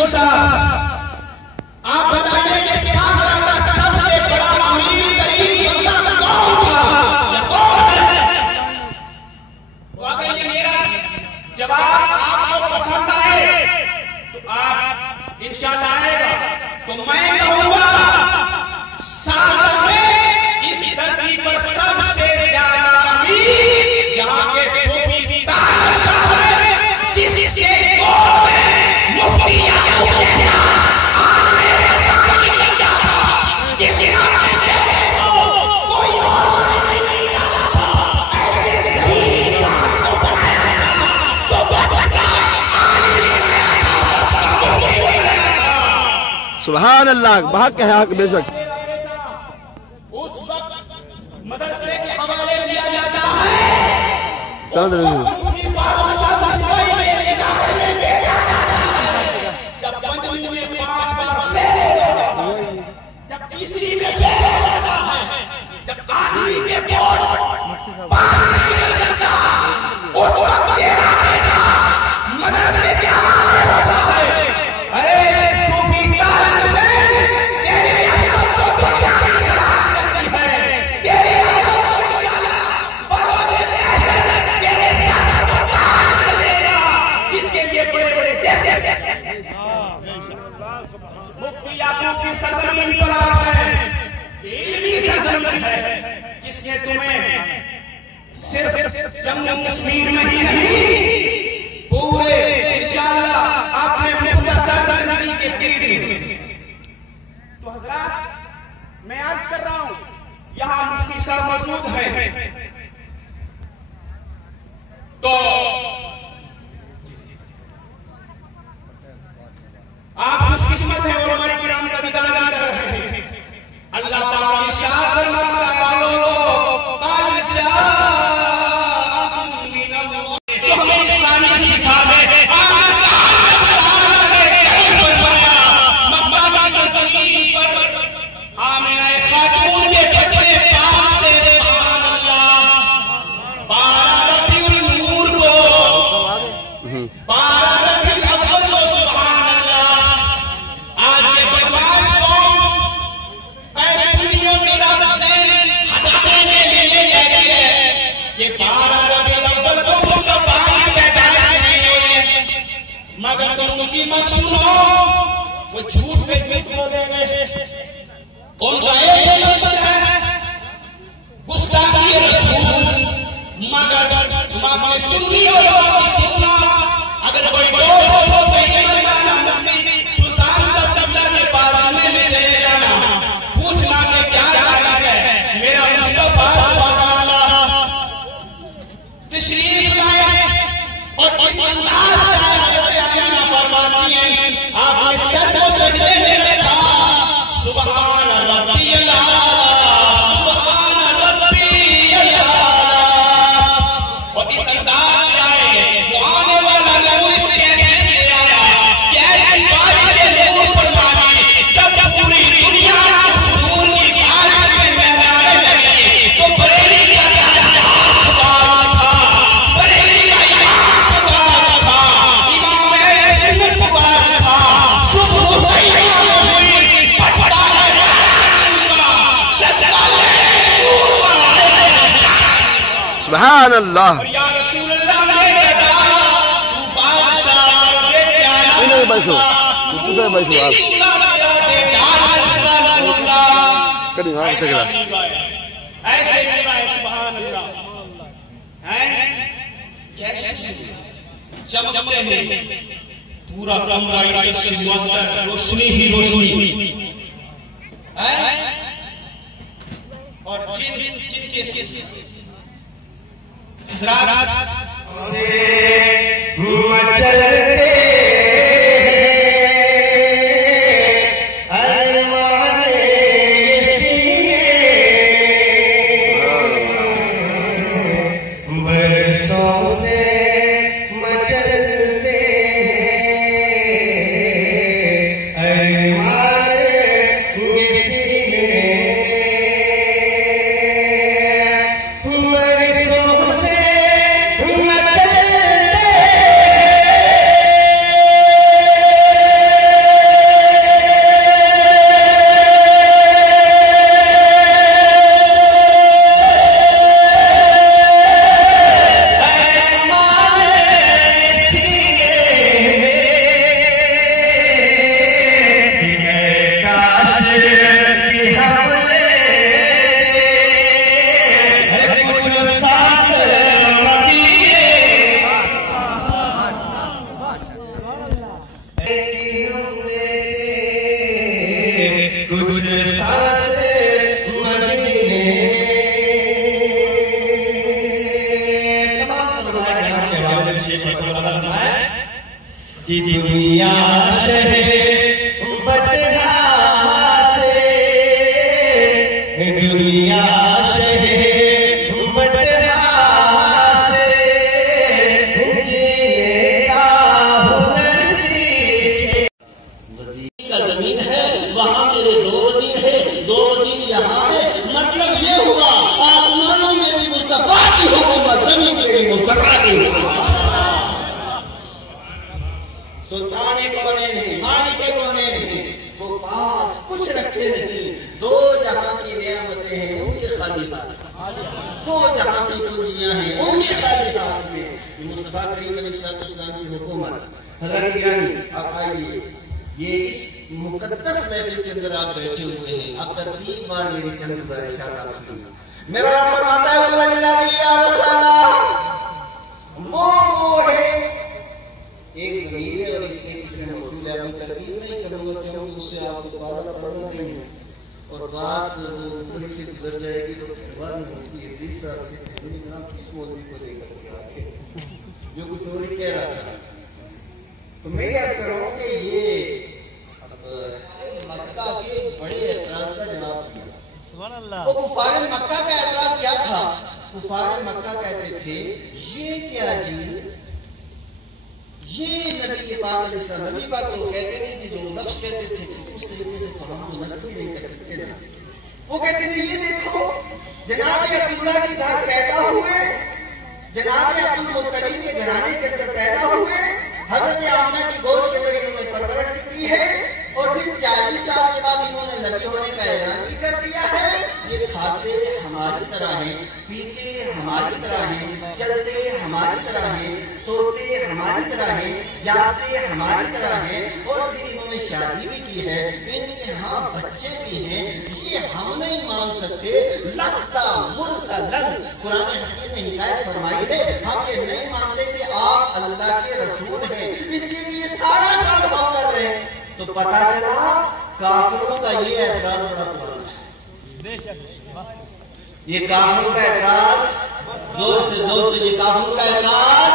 مفتی صاحب آپ بتائیے کہ ساغرہ کا سب سے بڑا امیر ترین بندہ کون تھا یا کون ہے؟ تو اگر یہ میرا جواب آپ کو پسند آئے تو آپ انشاءاللہ آئے گا تو میں کہوں گا ساغرہ میں اس دھرتی پر سب سے زیادہ امیر یہاں کے صوفی طاہر صاحب ہے، جس کے قول میں مفتی یعقوب جیسا آئے پانی لگا تھا، جس آئے بیٹے کو کوئی اور نہیں ڈالا تھا، ایسے صحیح انسان کو بنایا تھا تو وقت کا آنے سبحان اللہ، بحق ہے حق بے شک. اس وقت مدرسے کے حوالے دیا جاتا ہے، مفتی فاروق صاحب مصباحی کے ادارے میں بھیجا جاتا ہے. جب پنجویں میں 5 بار پھیرے جاتا ہے، جب تیسری میں پھیرے جاتا ہے، جب 8ویں کے بورڈ پاس نہیں کر سکتا، اس وقت تیرا بیٹا مدرسے کے حوالے ہوتا ہے. ارے صوفی طاہر حسین، تیرے عظمت تو دنیا کی سلام کرتی ہے، تیرے عظمت تو انشاءاللہ بروز محشر تیرے سر پر تاج لگے گا، جس کے لیے بڑے بڑے دیکھتے مفتی یعقوب کی سرزمین پر آپ ہیں، علمی سرزمین ہے، جس نے تمہیں صرف جموں کشمیر میں ہی نہیں پورے انشاءاللہ اپنے مختصر زندگی کے گرد میں. تو حضرات میں عرض کر رہا ہوں یہاں مفتی صاحب موجود ہیں تو آپ خوش قسمت ہیں اور ہمارے کرام کا دیدار بھی کر رہے ہیں. اللہ پاک ارشاد فرماتا ہے لوگوں قد جاءکم من اللہ، جو ہمیں انسانی سکھا دے. مگر تم ان کی مت سنو، وہ جھوٹ پہ جھوٹ بولیں گے. ان کا ایک ہی مقصد ہے گستاخی رسول، مگر تم اپنے سنی اور سننا. اگر کوئی ڈور ہو تو کہیں مت جانا، مفتی سلطان صاحب قبلہ کے پارانے میں چلے جانا، پوچھنا کہ کیا جانا ہے. میرا مصطفیٰ سبحان اللہ تشریف لائے اور اس انداز سے فرماتی ہیں آپ نے سر کو سجدے میں رکھا، سبحان ربی الاعلیٰ، سبحان ربی الاعلیٰ. اور اس انداز سے آئے وہ آنے والا نور اس کیسے سے آیا، کیسی بارش نور فرمانی. جب پوری دنیا اس نور کی بارش میں مہمانے لگی تو بریلی کا جہاں پکار تھا، بریلی کا امام پکار تھا، امام پکار تھا. صبح تیار ہوئی پٹا سبحان اللہ. یا رسول اللہ نے کہا تو بادشاہ اور یہ پیارا نہیں بیسو مفتی صاحب بیسو آپ کری ہاں ایسے کرا ایسے کرا. سبحان اللہ کیسے چمکتے ہیں، پورا کمرہ سے معطر، روشنی ہی روشنی. اور جن کے حضرات مچلتے کہ دنیا شہ بٹھا سے دنیا شہ بٹھا سے جینے کا ہنر سیکھے. وزیر کا زمین ہے وہاں میرے 2 وزیر ہیں، 2 وزیر یہاں ہے. مطلب یہ ہوا آسمانوں میں بھی مصطفیٰ کی حکومت، زمین پہ بھی مصطفیٰ کی حکومت. سلطان کونین نہیں، مالک کونین نہیں، وہ پاس کچھ رکھتے نہیں. 2 جہاں کی نعمتیں ہیں ان کے خالق، 2 جہاں کی کنجیاں ہیں ان کے خالق میں. مصطفیٰ کریم علیہ السلام کی حکومت. حضرت گرامی اب آئیے، یہ اس مقدس محفل کے اندر آپ بیٹھے ہوئے ہیں. اب ترتیب بار میری چند گزارشات آپ سنیں. میرا رب فرماتا ہے والذی ارسل، وہ ہے ایک ضمیر ہے اور اس کے کس میں موصول ہے. ابھی ترتیب نہیں کروں گا کیونکہ اس سے آپ کو پارا پڑھنا نہیں ہے اور بات پوری سے گزر جائے گی تو بعد میں ہوتی ہے. 20 سال سے پہلے جناب کس مولوی کو لے کر کے آتے جو کچھ اور ہی کہہ رہا تھا. تو میں یاد کروں کہ یہ مکہ کے بڑے اعتراض کا جواب دیا. وہ کفار مکہ کا اعتراض کیا تھا؟ کفار مکہ کہتے تھے یہ کیا جی، یہ نبی پاک علیہ السلام، نبی پاک کو کہتے نہیں تھے، جو لفظ کہتے تھے اس طریقے سے تو ہم کو نقل بھی نہیں کر سکتے نا. وہ کہتے تھے یہ دیکھو جناب عبداللہ کی گھر پیدا ہوئے، جناب عبد المطلب کے گھرانے کے اندر پیدا ہوئے، حضرت آمنہ کی گود کے اندر انہوں نے پرورش کی ہے اور پھر 40 سال کے بعد انہوں نے نبی ہونے کا اعلان بھی کر دیا ہے. یہ کھاتے ہماری طرح ہیں، پیتے ہماری طرح ہیں، چلتے ہماری طرح ہیں، سوتے ہماری طرح ہیں، جاگتے ہماری طرح ہیں اور پھر انہوں نے شادی بھی کی ہے، ان کے ہاں بچے بھی ہیں. یہ ہم نہیں مان سکتے. لستا مرسلن، قرآن حکیم نے ہدایت فرمائی ہے، ہم یہ نہیں مانتے کہ آپ اللہ کے رسول ہیں، اس لیے کہ یہ سارا کام ہم کر رہے ہیں. تو پتا چلا کافروں کا یہ اعتراض بڑا پرانا ہے. یہ کافروں کا اعتراض زور سے یہ کافروں کا اعتراض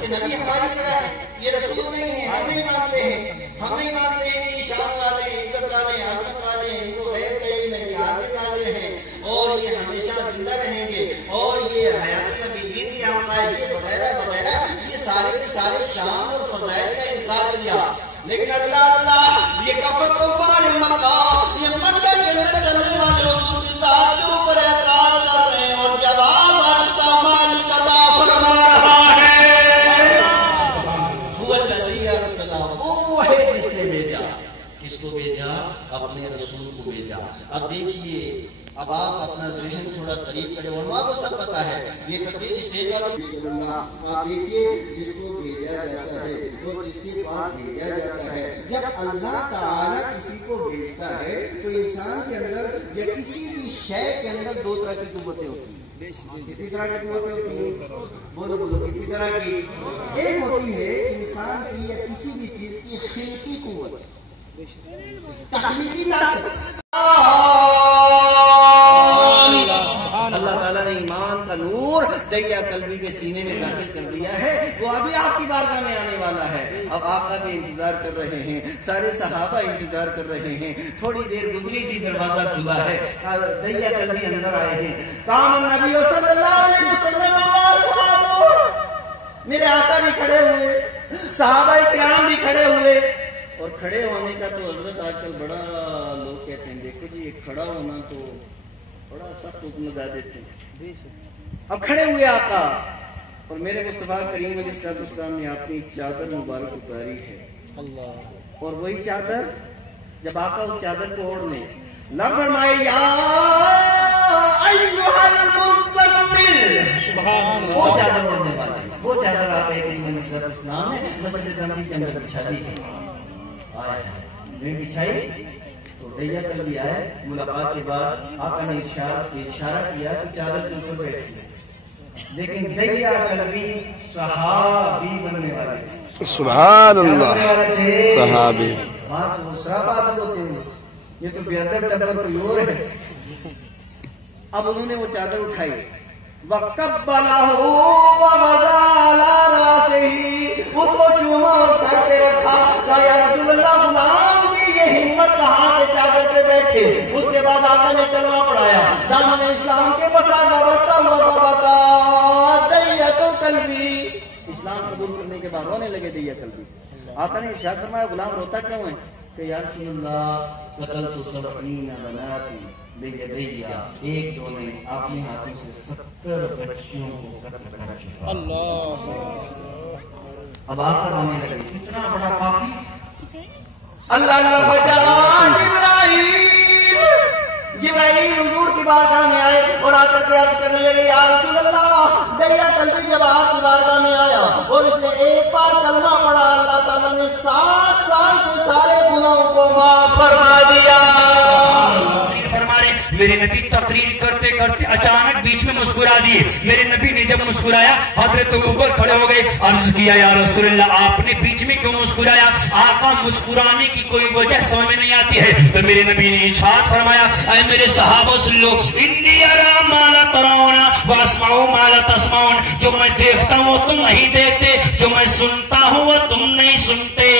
کہ نبی ہماری طرح ہے، یہ رسول نہیں ہے، ہم نہیں مانتے ہیں. ہم نہیں مانتے ہیں کہ شان والے، عزت والے، عظمت والے، ان کو غیر کے علم ہے، یہ عادت والے ہیں اور یہ ہمیشہ زندہ رہیں گے اور یہ حیات نبیین کی حقائق یہ وغیرہ وغیرہ، یہ سارے کے سارے شان اور فضائل کا انکار کیا. لیکن اللہ یہ کفار مکہ، یہ مکہ کے اندر چلنے والے حضور کی ذات کے اوپر اعتراض کر رہے ہیں اور جواب عرش کا مالک عطا فرما رہا ہے. هو الذی ارسل، وہ ہے جس نے بھیجا. کس کو بھیجا؟ اپنے رسول کو بھیجا. اب دیکھیے، اب آپ اپنا ذہن تھوڑا قریب کریں، علماء کو سب پتا ہے یہ تقریر اسٹیج والوں. آپ دیکھیے جس کو بھیجا جاتا ہے اور جس کے پاس بھیجا جاتا ہے، جب اللہ تعالیٰ کسی کو بھیجتا ہے تو انسان کے اندر یا کسی بھی شے کے اندر 2 طرح کی قوتیں ہوتی ہیں. کتنی طرح کی قوتیں ہوتی ہیں؟ بولو بولو کتنی طرح کی؟ ایک ہوتی ہے انسان کی یا کسی بھی چیز کی خلقی قوت، تخلیقی طاقت. اللہ تعالیٰ نے ایمان کا نور دریا قلبی کے سینے میں داخل کر دیا ہے، وہ ابھی آپ کی بارگاہ میں آنے والا ہے. اب آقا کے انتظار کر رہے ہیں، سارے صحابہ انتظار کر رہے ہیں. تھوڑی دیر گزری تھی، دروازہ کھلا ہے، دریا قلبی اندر آئے ہیں. کام نبی صلی اللہ علیہ وسلم، میرے آقا بھی کھڑے ہوئے، صحابہ کرام بھی کھڑے ہوئے. اور کھڑے ہونے کا تو حضرت آج کل بڑا لوگ کہتے ہیں دیکھو جی یہ کھڑا ہونا تو بڑا سخت حکم لگا دیتے ہیں. اب کھڑے ہوئے آقا اور میرے مصطفیٰ کریم علیہ السلام نے اپنی چادر مبارک اتاری ہے. اور وہی چادر جب آقا اس چادر کو اوڑھ لیں، لب فرمائے یا ایھا المزمل، وہ چادر اوڑھنے والے، وہ چادر آقا کریم علیہ السلام نے مسجد نبوی کے اندر بچھا دی ہے. میں بچھائی تو دریا قلبی آئے. ملاقات کے بعد آقا نے اشارہ کیا کہ چادر کے اوپر بیٹھیے، لیکن دریا قلبی صحابی بننے والے تھے. سبحان اللہ، صحابی. ہاں تو سرابہ ادب ہوتے ہیں، یہ تو بے ادب ٹبر کوئی اور ہے. اب انہوں نے وہ چادر اٹھائی، وَقَبَّلَهُ وَوَضَعَ عَلَى رَأْسِهِ، اس کو چوما اور سر اللہ غلام کی یہ ہمت کہاں کے چادر پہ بیٹھے. اس کے بعد آقا نے کلمہ پڑھایا, دامن اسلام کے مسائل وابستہ ہوا بابا دیت قلبی. اسلام قبول کرنے کے بعد رونے لگے دیت قلبی. آقا نے ارشاد فرمایا غلام روتا کیوں ہے؟ کہ یا رسول اللہ قتلت 70 بناتی بیدیا, ایک دو نے اپنے ہاتھوں سے 70 بچیوں کو قتل کر چکا. اب آقا رونے لگے, اتنا بڑا پاپی. اللہ جبرائیل حضور کی بارگاہ میں آئے اور آ کر کے عرض کرنے لگے یا رسول اللہ دریا قلبی جب آپ کی بارگاہ میں آیا اور اس نے ایک بار کلمہ پڑھا, اللہ تعالیٰ نے 60 سال کے سارے گناہوں کو معاف فرما دیا. میرے نبی تقریر کرتے کرتے اچانک بیچ میں مسکرا دیے. میرے نبی نے جب مسکرایا حضرت ابوبکر کھڑے ہو گئے, عرض کیا یا رسول اللہ آپ نے بیچ میں کیوں مسکرایا؟ آقا مسکرانے کی کوئی وجہ سمجھ میں نہیں آتی ہے. تو میرے نبی نے ارشاد فرمایا اے میرے صحابہ سن لو, انی ارا ما لا ترون واسمع ما لا تسمعون. جو میں دیکھتا ہوں وہ تم نہیں دیکھتے, جو میں سنتا ہوں وہ تم نہیں سنتے.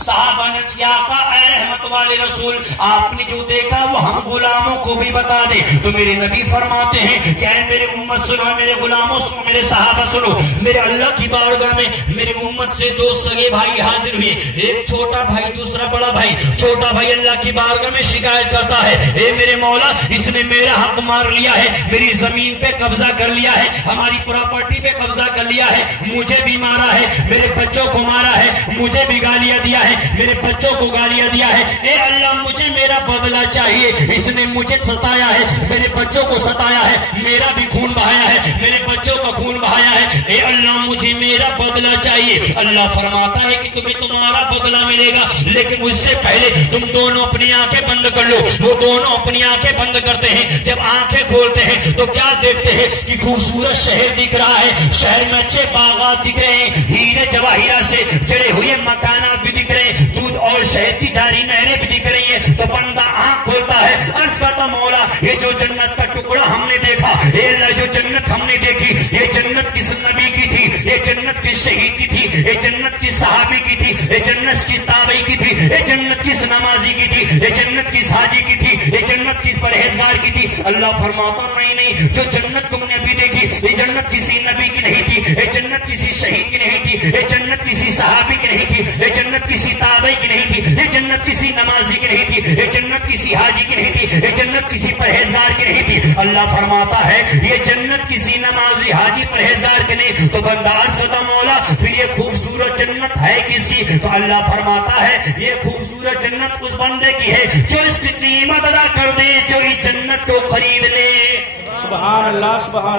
صحابہ نے کہا اے رحمت والے رسول آپ نے جو دیکھا وہ ہم غلاموں کو بھی بتا دیں. تو میرے نبی فرماتے ہیں کہ اے میرے امت سنو, میرے غلاموں سنو, میرے صحابہ سنو. میرے اللہ کی بارگاہ میں میری امت سے 2 سگے بھائی حاضر ہوئے, ایک چھوٹا بھائی دوسرا بڑا بھائی. چھوٹا بھائی اللہ کی بارگاہ میں شکایت کرتا ہے اے میرے مولا اس نے میرا حق مار لیا ہے, میری زمین پہ قبضہ کر لیا ہے, ہماری پراپرٹی پہ قبضہ کر لیا ہے, مجھے بھی مارا ہے, میرے بچوں کو مارا ہے, مجھے بھی گالیاں دیا ہے, میرے بچوں کو گالیاں دیا ہے. اے اللہ مجھے میرا بدلہ چاہیے, اس نے مجھے ستایا ہے, میرے بچوں کو ستایا ہے, میرا بھی خون بہایا ہے, میرے بچوں کا خون بہایا ہے. اے اللہ مجھے میرا بدلہ چاہیے. اللہ فرماتا ہے کہ تمہیں تمہارا بدلہ ملے گا, لیکن اس سے پہلے تم دونوں اپنی آنکھیں بند کر لو. وہ دونوں اپنی آنکھیں بند کرتے ہیں. جب آنکھیں کھولتے ہیں تو کیا دیکھتے ہیں کہ خوبصورت شہر دکھ رہا ہے, شہر میں اچھے باغات دکھ رہے ہیں, ہیرے جواہرات سے جڑے ہوئے مکانات بھی دکھ رہے ہیں, دودھ اور شہد کی جاری نہریں بھی دکھ رہی ہیں. تو بندہ آنکھ کھولتا ہے, عرض کرتا مولا یہ جو جنت کا ٹکڑا ہم نے دیکھا, اے اللہ جو جنت ہم نے دیکھی یہ جنت کس نبی کی تھی, یہ جنت کس شہید کی تھی, یہ جنت کس صحابی کی تھی, یہ جنت کس تابعی کی تھی, یہ جنت کس نمازی کی تھی, یہ جنت کس حاجی کی تھی, یہ جنت کس پرہیزگار کی تھی. اللہ فرماتا نہیں, جو جنت تم نے ابھی دیکھی یہ جنت کسی نبی کی نہیں تھی, یہ جنت کسی شہید کی نہیں تھی, یہ جنت کسی صحابی کی نہیں تھی, یہ جنت کسی تابعی کی نہیں تھی, یہ جنت کسی نمازی کی نہیں تھی, یہ جنت کسی حاجی کی نہیں تھی, یہ جنت کسی پرہیزگار کی نہیں تھی. اللہ فرماتا ہے یہ جنت کسی نمازی حاجی پرہیزگار کی نہیں. تو بندہ عرض کرتا مولا پھر یہ خوبصورت جنت ہے کس کی؟ تو اللہ فرماتا ہے یہ خوبصورت جنت اس بندے کی ہے جو اس کی قیمت ادا کر دے, جو اس جنت کو خرید لے. سبحان اللہ, سبحان